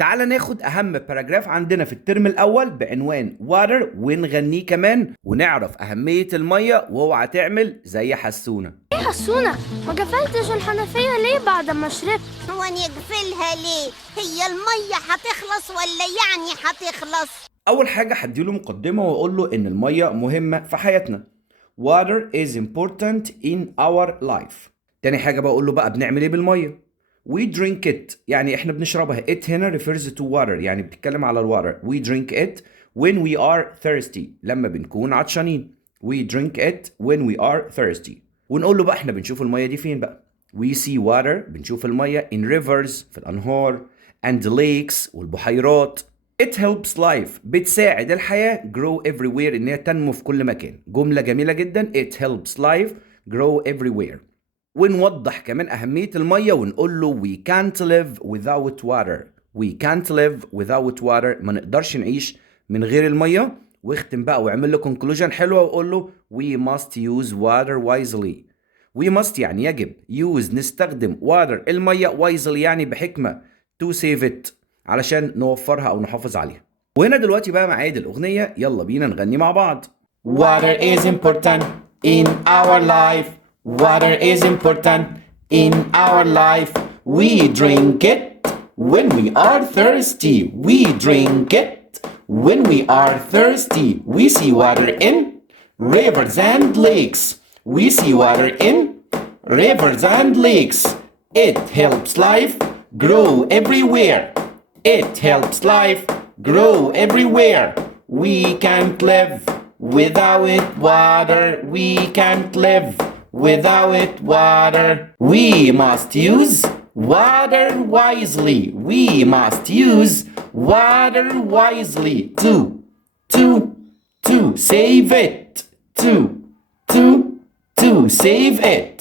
تعال ناخد أهم باراجراف عندنا في الترم الأول بعنوان water ونغنيه كمان ونعرف أهمية المية، واوعى تعمل زي حسونة. ايه حسونة، ما قفلتش الحنفية ليه بعد ما شربت؟ ونقفلها ليه؟ هي المية هتخلص ولا يعني هتخلص؟ أول حاجة هديله مقدمة وأقول له إن المية مهمة في حياتنا. Water is important in our life. تاني حاجة بقول له بقى بنعمل إيه بالمية. We drink it، يعني إحنا بنشربها. It هنا refers to water، يعني بتتكلم على الwater. We drink it when we are thirsty، لما بنكون عطشانين. We drink it when we are thirsty. ونقول له بقى إحنا بنشوف المية دي فين بقى. We see water، بنشوف المية in rivers، في الأنهار، and lakes، والبحيرات. It helps life، بتساعد الحياة grow everywhere، إن هي تنمو في كل مكان. جملة جميلة جدا. It helps life grow everywhere. ونوضح كمان أهمية المية ونقول له we can't live without water. We can't live without water، ما نقدرش نعيش من غير المية. واختم بقى واعمل له conclusion حلوة وقول له we must use water wisely. We must يعني يجب، use نستخدم water المية، wisely يعني بحكمة، to save it علشان نوفرها أو نحافظ عليها. وهنا دلوقتي بقى ميعاد الأغنية، يلا بينا نغني مع بعض. Water is important in our life. Water is important in our life. We drink it when we are thirsty. We drink it when we are thirsty. We see water in rivers and lakes. We see water in rivers and lakes. It helps life grow everywhere. It helps life grow everywhere. We can't live without water. We can't live without water. We must use water wisely. We must use water wisely to save it. To save it.